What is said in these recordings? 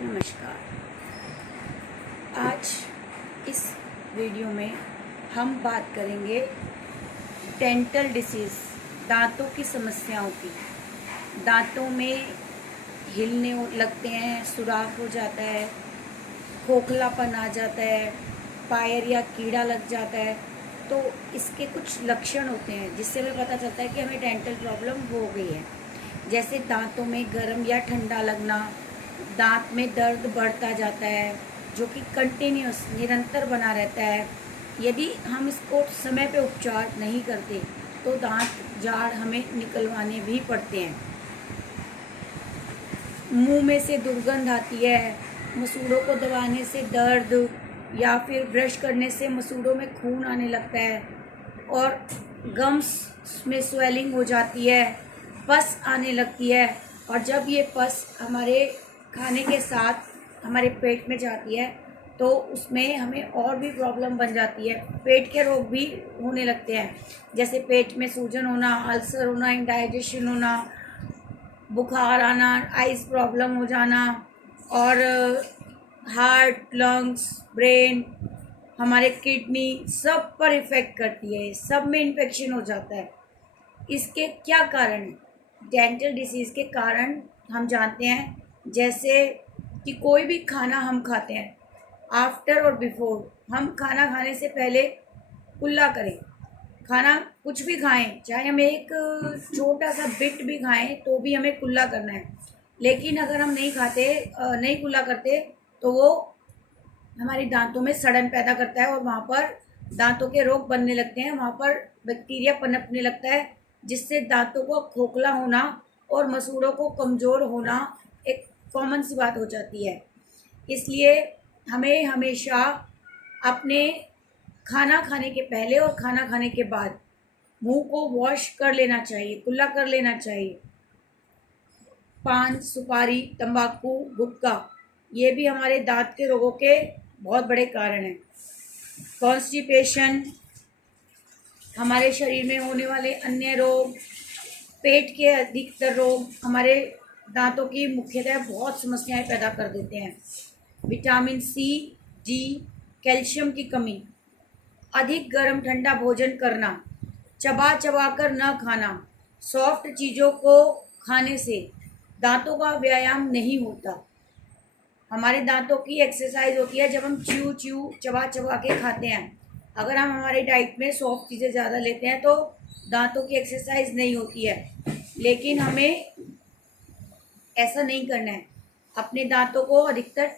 नमस्कार। आज इस वीडियो में हम बात करेंगे डेंटल डिसीज़, दांतों की समस्याओं की। दांतों में हिलने लगते हैं, सुराख हो जाता है, खोखलापन आ जाता है, पायर या कीड़ा लग जाता है। तो इसके कुछ लक्षण होते हैं जिससे हमें पता चलता है कि हमें डेंटल प्रॉब्लम हो गई है। जैसे दांतों में गर्म या ठंडा लगना, दांत में दर्द बढ़ता जाता है जो कि कंटिन्यूस निरंतर बना रहता है। यदि हम इसको समय पे उपचार नहीं करते तो दांत जाड़ हमें निकलवाने भी पड़ते हैं। मुंह में से दुर्गंध आती है, मसूड़ों को दबाने से दर्द या फिर ब्रश करने से मसूड़ों में खून आने लगता है और गम्स में स्वेलिंग हो जाती है, पस आने लगती है। और जब ये पस हमारे खाने के साथ हमारे पेट में जाती है तो उसमें हमें और भी प्रॉब्लम बन जाती है। पेट के रोग भी होने लगते हैं, जैसे पेट में सूजन होना, अल्सर होना, इंडाइजेशन होना, बुखार आना, आइज प्रॉब्लम हो जाना और हार्ट, लंग्स, ब्रेन, हमारे किडनी सब पर इफ़ेक्ट करती है। सब में इन्फेक्शन हो जाता है। इसके क्या कारण हैं? डेंटल डिसीज़ के कारण हम जानते हैं, जैसे कि कोई भी खाना हम खाते हैं, आफ्टर और बिफोर, हम खाना खाने से पहले कुल्ला करें। खाना कुछ भी खाएं, चाहे हम एक छोटा सा बिट भी खाएं तो भी हमें कुल्ला करना है। लेकिन अगर हम नहीं कुल्ला करते तो वो हमारे दांतों में सड़न पैदा करता है और वहाँ पर दांतों के रोग बनने लगते हैं। वहाँ पर बैक्टीरिया पनपने लगता है जिससे दांतों को खोखला होना और मसूड़ों को कमज़ोर होना एक कॉमन सी बात हो जाती है। इसलिए हमें हमेशा अपने खाना खाने के पहले और खाना खाने के बाद मुंह को वॉश कर लेना चाहिए, कुल्ला कर लेना चाहिए। पान, सुपारी, तंबाकू, गुटखा, ये भी हमारे दांत के रोगों के बहुत बड़े कारण हैं। कॉन्स्टिपेशन, हमारे शरीर में होने वाले अन्य रोग, पेट के अधिकतर रोग हमारे दांतों की मुख्यतः बहुत समस्याएं पैदा कर देते हैं। विटामिन सी, डी, कैल्शियम की कमी, अधिक गर्म ठंडा भोजन करना, चबा चबा कर न खाना, सॉफ्ट चीज़ों को खाने से दांतों का व्यायाम नहीं होता। हमारे दांतों की एक्सरसाइज होती है जब हम चबा चबा के खाते हैं। अगर हम हमारी डाइट में सॉफ्ट चीज़ें ज़्यादा लेते हैं तो दांतों की एक्सरसाइज नहीं होती है। लेकिन हमें ऐसा नहीं करना है। अपने दांतों को अधिकतर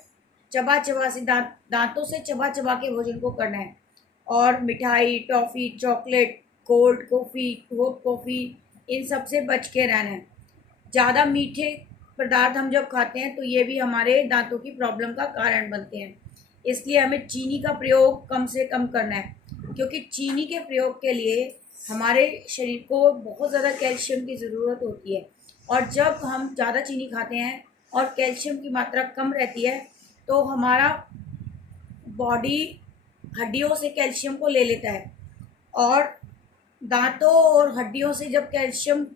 दांतों से चबा चबा के भोजन को करना है। और मिठाई, toffee, chocolate, cold coffee, hot coffee, इन सब से बच के रहना है। ज़्यादा मीठे पदार्थ हम जब खाते हैं तो ये भी हमारे दांतों की प्रॉब्लम का कारण बनते हैं। इसलिए हमें चीनी का प्रयोग कम से कम करना है, क्योंकि चीनी के प्रयोग के लिए हमारे शरीर को बहुत ज़्यादा कैल्शियम की ज़रूरत होती है। और जब हम ज़्यादा चीनी खाते हैं और कैल्शियम की मात्रा कम रहती है तो हमारा बॉडी हड्डियों से कैल्शियम को ले लेता है और दांतों और हड्डियों से जब कैल्शियम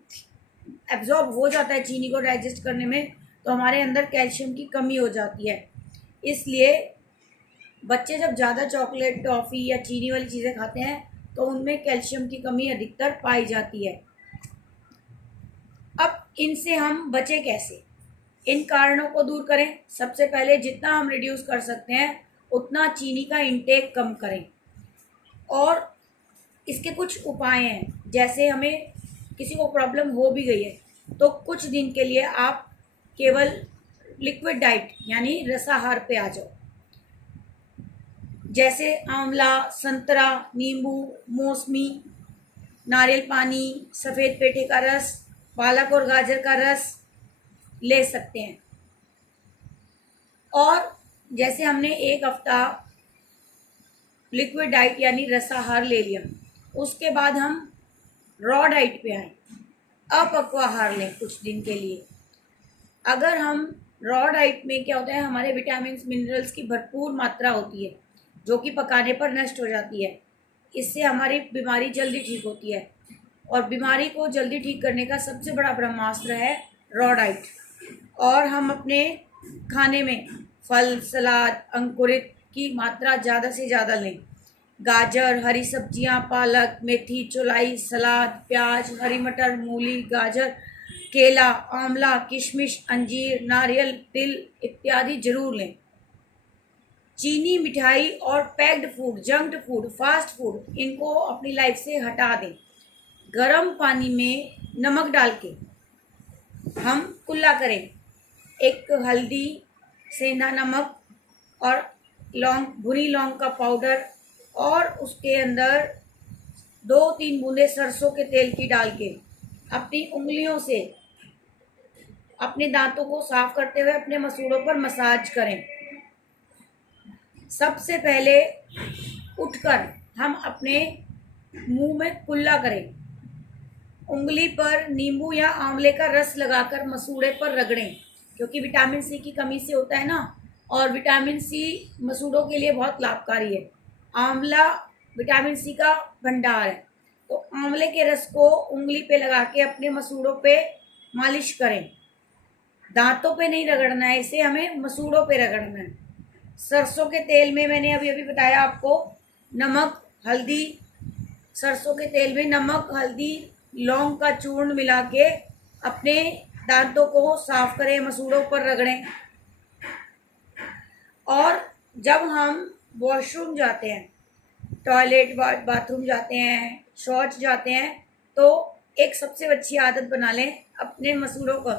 एब्जॉर्ब हो जाता है चीनी को डाइजेस्ट करने में, तो हमारे अंदर कैल्शियम की कमी हो जाती है। इसलिए बच्चे जब ज़्यादा चॉकलेट, टॉफ़ी या चीनी वाली चीज़ें खाते हैं तो उनमें कैल्शियम की कमी अधिकतर पाई जाती है। अब इनसे हम बचें कैसे? इन कारणों को दूर करें। सबसे पहले जितना हम रिड्यूस कर सकते हैं उतना चीनी का इंटेक कम करें। और इसके कुछ उपाय हैं, जैसे हमें किसी को प्रॉब्लम हो भी गई है तो कुछ दिन के लिए आप केवल लिक्विड डाइट यानी रसाहार पे आ जाओ। जैसे आंवला, संतरा, नींबू, मौसमी, नारियल पानी, सफ़ेद पेठे का रस, पालक और गाजर का रस ले सकते हैं। और जैसे हमने एक हफ्ता लिक्विड डाइट यानी रसाहार ले लिया, उसके बाद हम रॉ डाइट पे आए, अपक्वाहार लें कुछ दिन के लिए। अगर हम रॉ डाइट में क्या होता है, हमारे विटामिन मिनरल्स की भरपूर मात्रा होती है जो कि पकाने पर नष्ट हो जाती है। इससे हमारी बीमारी जल्दी ठीक होती है और बीमारी को जल्दी ठीक करने का सबसे बड़ा ब्रह्मास्त्र है रॉ डाइट। और हम अपने खाने में फल, सलाद, अंकुरित की मात्रा ज़्यादा से ज़्यादा लें। गाजर, हरी सब्जियां, पालक, मेथी, चौलाई, सलाद, प्याज, हरी मटर, मूली, गाजर, केला, आंवला, किशमिश, अंजीर, नारियल, तिल इत्यादि जरूर लें। चीनी, मिठाई और packed food, junk food, fast food इनको अपनी लाइफ से हटा दें। गर्म पानी में नमक डाल के हम कुल्ला करें। एक हल्दी, सेंधा नमक और लौंग, भुनी लौंग का पाउडर और उसके अंदर 2-3 बूंदे सरसों के तेल की डाल के अपनी उंगलियों से अपने दांतों को साफ करते हुए अपने मसूड़ों पर मसाज करें। सबसे पहले उठकर हम अपने मुंह में कुल्ला करें। उंगली पर नींबू या आंवले का रस लगाकर मसूड़े पर रगड़ें, क्योंकि विटामिन सी की कमी से होता है ना, और विटामिन सी मसूड़ों के लिए बहुत लाभकारी है। आंवला विटामिन सी का भंडार है, तो आंवले के रस को उंगली पे लगा के अपने मसूड़ों पे मालिश करें। दांतों पे नहीं रगड़ना है, इसे हमें मसूड़ों पे रगड़ना है। सरसों के तेल में मैंने अभी अभी बताया आपको, नमक, हल्दी, सरसों के तेल में नमक, हल्दी, लौंग का चूर्ण मिला के अपने दांतों को साफ करें, मसूड़ों पर रगड़ें। और जब हम वॉशरूम जाते हैं, टॉयलेट, बाथरूम जाते हैं, शौच जाते हैं, तो एक सबसे अच्छी आदत बना लें, अपने मसूड़ों को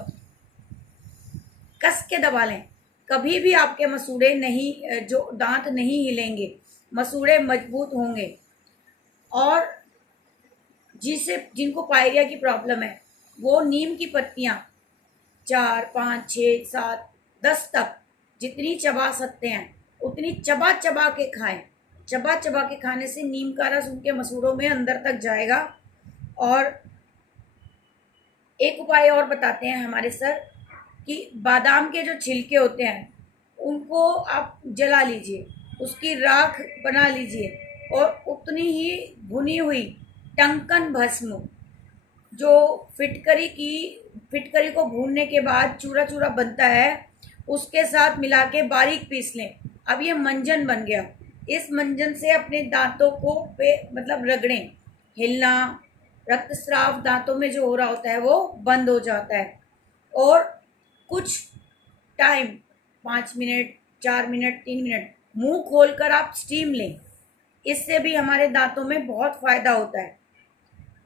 कस के दबा लें। कभी भी आपके मसूड़े नहीं, जो दांत नहीं हिलेंगे, मसूड़े मजबूत होंगे। और जिनको पायरिया की प्रॉब्लम है, वो नीम की पत्तियां 4, 5, 6, 7, 10 तक जितनी चबा सकते हैं उतनी चबा चबा के खाएं। चबा चबा के खाने से नीम का रस उनके मसूड़ों में अंदर तक जाएगा। और एक उपाय और बताते हैं हमारे सर कि बादाम के जो छिलके होते हैं उनको आप जला लीजिए, उसकी राख बना लीजिए और उतनी ही भुनी हुई टंकन भस्म, जो फिटकरी को भूनने के बाद चूरा चूरा बनता है, उसके साथ मिला के बारीक पीस लें। अब ये मंजन बन गया। इस मंजन से अपने दांतों को मतलब रगड़ें। हिलना, रक्तस्राव दांतों में जो हो रहा होता है वो बंद हो जाता है। और कुछ टाइम 5 मिनट, 4 मिनट, 3 मिनट मुंह खोलकर आप स्टीम लें। इससे भी हमारे दांतों में बहुत फायदा होता है।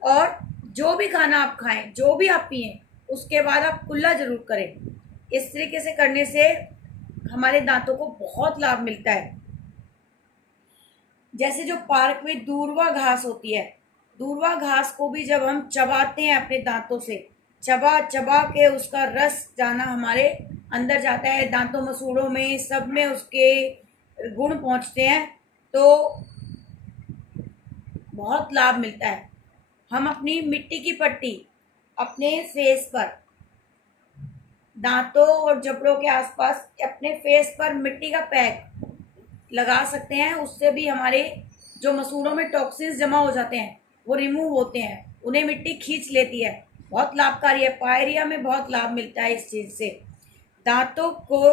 और जो भी खाना आप खाएं, जो भी आप पिएं, उसके बाद आप कुल्ला जरूर करें। इस तरीके से करने से हमारे दांतों को बहुत लाभ मिलता है। जैसे जो पार्क में दूर्वा घास होती है, दूर्वा घास को भी जब हम चबाते हैं अपने दांतों से, चबा चबा के उसका रस जाना हमारे अंदर जाता है, दांतों, मसूड़ों में, सब में उसके गुण पहुंचते हैं, तो बहुत लाभ मिलता है। हम अपनी मिट्टी की पट्टी अपने फेस पर, दांतों और जबड़ों के आसपास अपने फेस पर मिट्टी का पैक लगा सकते हैं। उससे भी हमारे जो मसूड़ों में टॉक्सिन्स जमा हो जाते हैं वो रिमूव होते हैं, उन्हें मिट्टी खींच लेती है। बहुत लाभकारी है, पायरिया में बहुत लाभ मिलता है इस चीज़ से। दांतों को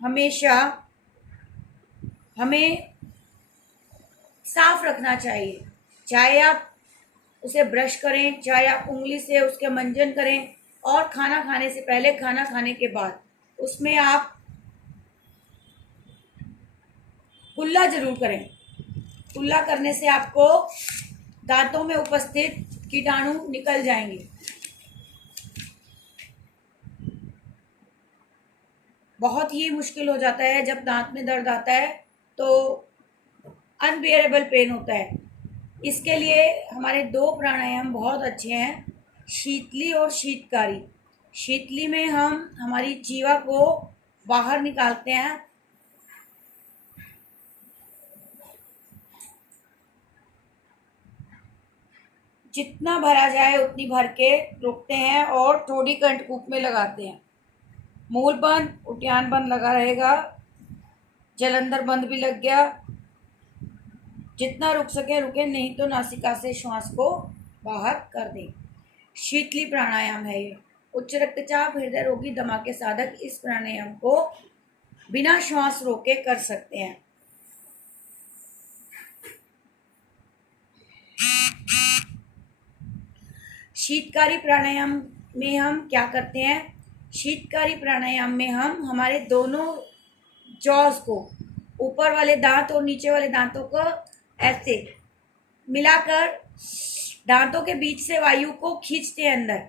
हमेशा हमें साफ रखना चाहिए, चाहे आप उसे ब्रश करें, चाहे आप उंगली से उसके मंजन करें, और खाना खाने से पहले, खाना खाने के बाद उसमें आप कुल्ला जरूर करें। कुल्ला करने से आपको दांतों में उपस्थित कीटाणु निकल जाएंगे। बहुत ही मुश्किल हो जाता है जब दांत में दर्द आता है, तो अनबियरेबल पेन होता है। इसके लिए हमारे 2 प्राणायाम बहुत अच्छे हैं, शीतली और शीतकारी। शीतली में हम हमारी जीवा को बाहर निकालते हैं, जितना भरा जाए उतनी भर के रोकते हैं और थोड़ी कंठकूप में लगाते हैं। मूल बंद, उद्यान बंद लगा रहेगा, जलंधर बंद भी लग गया। जितना रुक सके रुके, नहीं तो नासिका से श्वास को बाहर कर दें। शीतली प्राणायाम है ये। उच्च रक्तचाप, हृदय रोगी, दमा के साधक इस प्राणायाम को बिना श्वास रोके कर सकते हैं। शीतकारी प्राणायाम में हम क्या करते हैं? शीतकारी प्राणायाम में हम हमारे दोनों जॉज को, ऊपर वाले दांत और नीचे वाले दांतों को ऐसे मिलाकर दांतों के बीच से वायु को खींचते हैं अंदर,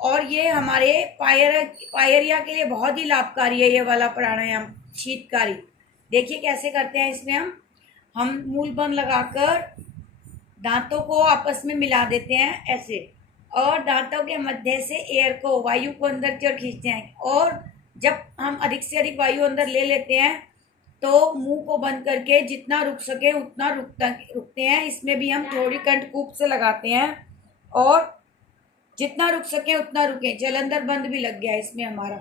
और ये हमारे पायरिया के लिए बहुत ही लाभकारी है ये वाला प्राणायाम शीतकारी। देखिए कैसे करते हैं। इसमें हम मूल बंद लगाकर दांतों को आपस में मिला देते हैं ऐसे, और दांतों के मध्य से एयर को, वायु को अंदर की ओर खींचते हैं, और जब हम अधिक से अधिक वायु अंदर ले लेते हैं तो मुंह को बंद करके जितना रुक सके उतना रुकते हैं। इसमें भी हम थोड़ी कंठकूप से लगाते हैं और जितना रुक सके उतना रुके। जलंधर बंद भी लग गया इसमें हमारा।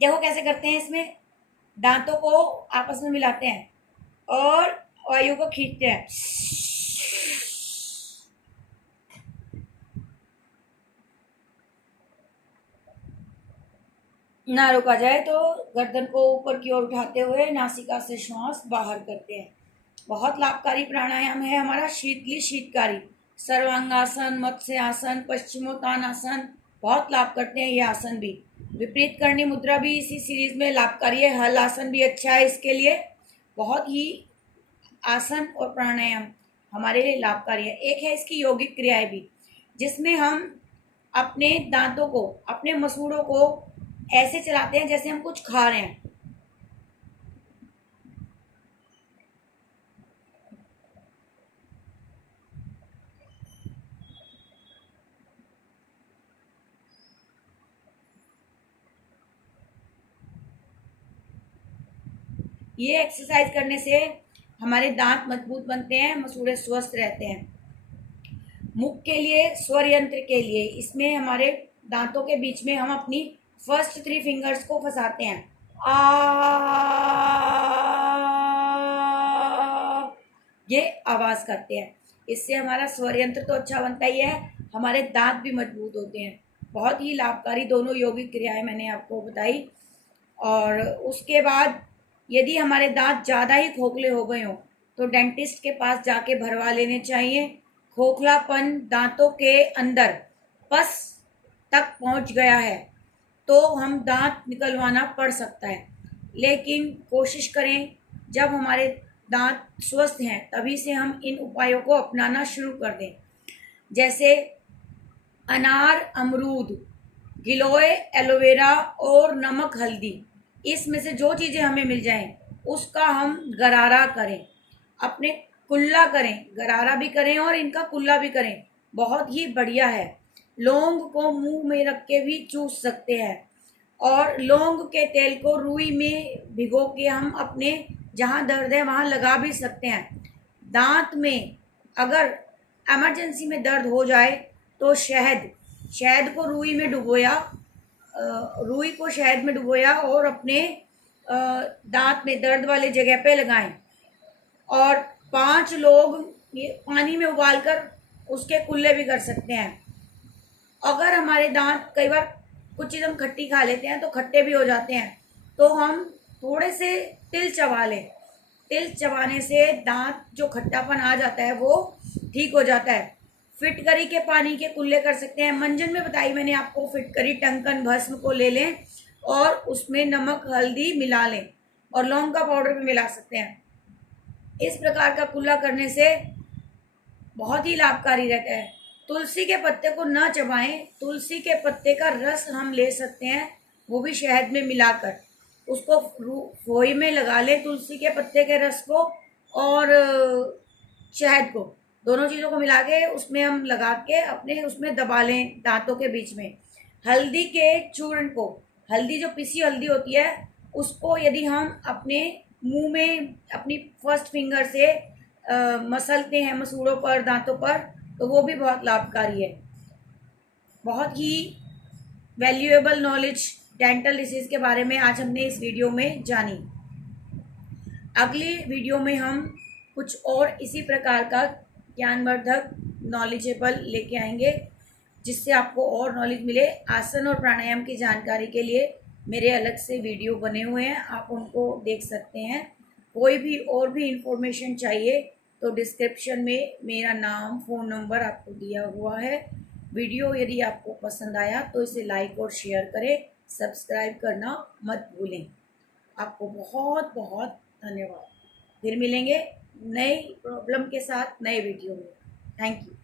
देखो कैसे करते हैं। इसमें दांतों को आपस में मिलाते हैं और वायु को खींचते हैं। ना रोका जाए तो गर्दन को ऊपर की ओर उठाते हुए नासिका से श्वास बाहर करते हैं। बहुत लाभकारी प्राणायाम है हमारा शीतकारी। सर्वांगासन, मत्स्य आसन, पश्चिमोत्तानासन बहुत लाभ करते हैं ये आसन भी। विपरीत करनी मुद्रा भी इसी सीरीज में लाभकारी है। हल आसन भी अच्छा है इसके लिए। बहुत ही आसन और प्राणायाम हमारे लिए लाभकारी है। एक है इसकी यौगिक क्रियाएं भी, जिसमें हम अपने दांतों को, अपने मसूड़ों को ऐसे चलाते हैं जैसे हम कुछ खा रहे हैं। ये एक्सरसाइज करने से हमारे दांत मजबूत बनते हैं, मसूड़े स्वस्थ रहते हैं। मुख के लिए, स्वर यंत्र के लिए, इसमें हमारे दांतों के बीच में हम अपनी फर्स्ट 3 फिंगर्स को फंसाते हैं। ये आवाज करते हैं। इससे हमारा स्वर यंत्र तो अच्छा बनता ही है, हमारे दांत भी मजबूत होते हैं। बहुत ही लाभकारी दोनों यौगिक क्रियाएं मैंने आपको बताई। और उसके बाद यदि हमारे दांत ज़्यादा ही खोखले हो गए हों तो डेंटिस्ट के पास जाके भरवा लेने चाहिए। खोखलापन दांतों के अंदर पस तक पहुंच गया है तो हम दांत निकलवाना पड़ सकता है, लेकिन कोशिश करें जब हमारे दांत स्वस्थ हैं तभी से हम इन उपायों को अपनाना शुरू कर दें। जैसे अनार, अमरूद, गिलोय, एलोवेरा और नमक, हल्दी, इसमें से जो चीज़ें हमें मिल जाएं उसका हम गरारा करें, अपने कुल्ला करें। गरारा भी करें और इनका कुल्ला भी करें, बहुत ही बढ़िया है। लौंग को मुंह में रख के भी चूस सकते हैं, और लौंग के तेल को रुई में भिगो के हम अपने जहाँ दर्द है वहाँ लगा भी सकते हैं। दांत में अगर इमरजेंसी में दर्द हो जाए तो शहद को रुई में डुबोया, रुई को शहद में डुबोया और अपने दांत में दर्द वाले जगह पे लगाएं। और 5 लोग ये पानी में उबालकर उसके कुल्ले भी कर सकते हैं। अगर हमारे दांत, कई बार कुछ चीज़ हम खट्टी खा लेते हैं तो खट्टे भी हो जाते हैं, तो हम थोड़े से तिल चबा लें। तिल चबाने से दांत जो खट्टापन आ जाता है वो ठीक हो जाता है। फिटकरी के पानी के कुल्ले कर सकते हैं। मंजन में बताई मैंने आपको, फिटकरी टंकन भस्म को ले लें और उसमें नमक, हल्दी मिला लें और लौंग का पाउडर भी मिला सकते हैं। इस प्रकार का कुल्ला करने से बहुत ही लाभकारी रहता है। तुलसी के पत्ते को न चबाएं, तुलसी के पत्ते का रस हम ले सकते हैं, वो भी शहद में मिलाकर उसको फोई में लगा लें। तुलसी के पत्ते के रस को और शहद को, दोनों चीज़ों को मिला के उसमें हम लगा के अपने उसमें दबा लें दांतों के बीच में। हल्दी के चूर्ण को, हल्दी जो पिसी हल्दी होती है उसको यदि हम अपने मुंह में अपनी फर्स्ट फिंगर से मसलते हैं मसूड़ों पर, दांतों पर, तो वो भी बहुत लाभकारी है। बहुत ही वैल्यूएबल नॉलेज डेंटल डिसीज़ के बारे में आज हमने इस वीडियो में जानी। अगली वीडियो में हम कुछ और इसी प्रकार का ज्ञानवर्धक नॉलेजेबल लेके आएंगे, जिससे आपको और नॉलेज मिले। आसन और प्राणायाम की जानकारी के लिए मेरे अलग से वीडियो बने हुए हैं, आप उनको देख सकते हैं। कोई भी और भी इंफॉर्मेशन चाहिए तो डिस्क्रिप्शन में मेरा नाम, फ़ोन नंबर आपको दिया हुआ है। वीडियो यदि आपको पसंद आया तो इसे लाइक और शेयर करें, सब्सक्राइब करना मत भूलें। आपको बहुत बहुत धन्यवाद। फिर मिलेंगे नई प्रॉब्लम के साथ नए वीडियो में। Thank you.